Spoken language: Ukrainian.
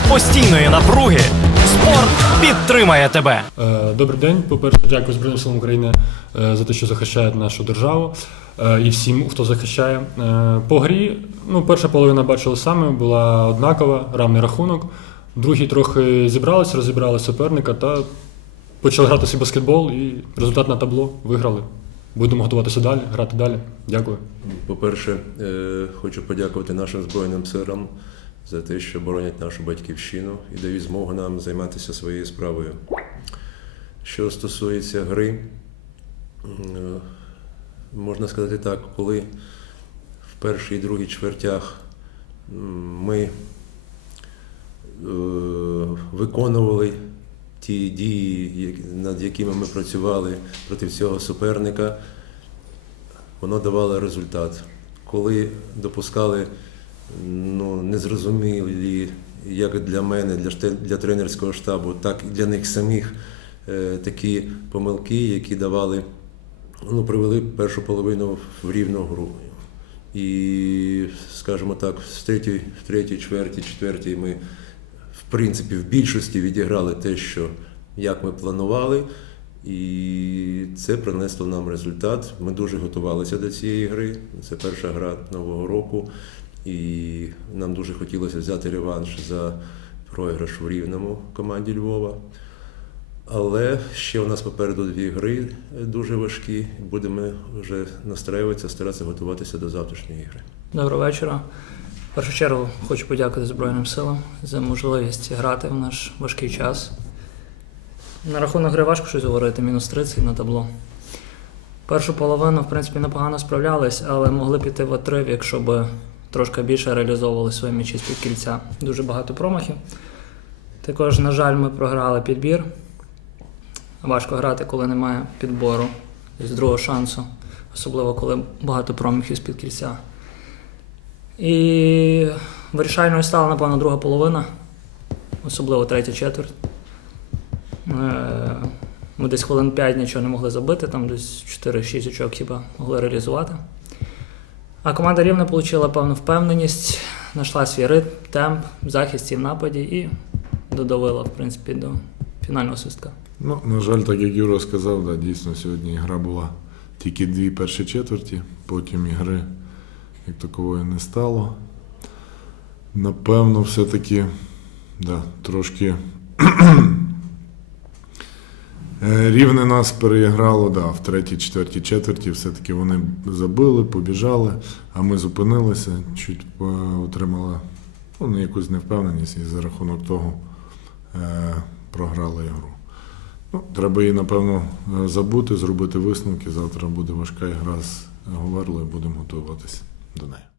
серед постійної напруги спорт підтримає тебе. Е, Добрий день. По-перше, дякую Збройним силам України е, за те, що захищають нашу державу е, і всім, хто захищає. По грі, ну, перша половина бачили саме, була однакова, равний рахунок. В другій трохи зібралися, розібрали суперника та почали грати свій баскетбол і результат на табло виграли. Будемо готуватися далі, грати далі. Дякую. По-перше, хочу подякувати нашим Збройним силам за те, що боронять нашу батьківщину і дають змогу нам займатися своєю справою. Що стосується гри, е, можна сказати так, коли в першій і другій чвертях ми е, виконували ті дії, над якими ми працювали проти цього суперника, воно давало результат. Коли допускали ну, незрозумілі, як для мене, для, для тренерського штабу, так і для них самих е, такі помилки, які давали, ну, привели першу половину в рівну гру. І, скажімо так, в третій, в третій, чвертій, четвертій ми, в принципі, в більшості відіграли те, що як ми планували. І це принесло нам результат. Ми дуже готувалися до цієї гри. Це перша гра нового року, і нам дуже хотілося взяти реванш за програш в рівному команді Львова. Але ще у нас попереду дві гри дуже важкі. Будемо вже настраюватися, старатися готуватися до завтрашньої гри. Доброго вечора. В першу чергу хочу подякувати Збройним силам за можливість грати в наш важкий час. На рахунок гри важко щось говорити, мінус 30 на табло. Першу половину, в принципі, непогано справлялись, але могли піти в отрив, якщо б трошки більше реалізовували свої м'ячі з-під кільця. Дуже багато промахів. Також, на жаль, ми програли підбір. Важко грати, коли немає підбору з другого шансу, особливо коли багато промахів з-під кільця. І вирішальною стала, напевно, друга половина, особливо третя четверть. Е, Ми десь хвилин 5 нічого не могли забити, там десь 4-6 очок хіба могли реалізувати. А команда рівно отримала певну впевненість, знайшла свій ритм, темп захисті, в нападі і додавила, в принципі, до фінального свистка. Ну, на жаль, так як Юра сказав, да, дійсно сьогодні гра була тільки дві перші четверті, потім ігри як такової не стало. Напевно, все-таки да, трошки рівне нас переіграло да, в третій, четвертій четверті. Все-таки вони забили, побіжали, а ми зупинилися, чуть е, отримали ну, якусь невпевненість і за рахунок того е, програли ігру. Ну, треба її, напевно, е, забути, зробити висновки. Завтра буде важка гра з Говерлою, будемо готуватися до неї.